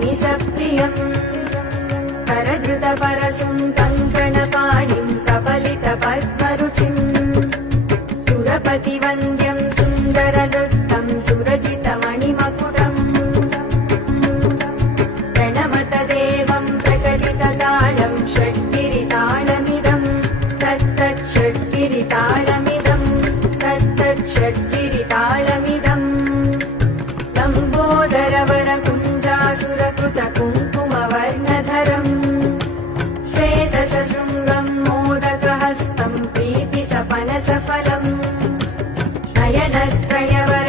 निसप्रियम् करधृतपरशुं कङ्कणपाणिं कपलितपद्मरुचिम् सुरपतिवन्द्यं सुन्दरनृत्तं सुरचितमणिमकुटम् प्रणमतदेवं प्रकटितताळं षड्गिरिताळमिदं तत्तत् षड्गिरिताळमिदं तत्तत् षड्गिरिताळमिदम् लम्बोदरवरकुञ्जासुरकृतकुङ्कुमवर्णधरम् श्वेतसशृङ्गं मोदकहस्तं प्रीतिसपनसफलम् नयनत्रयवर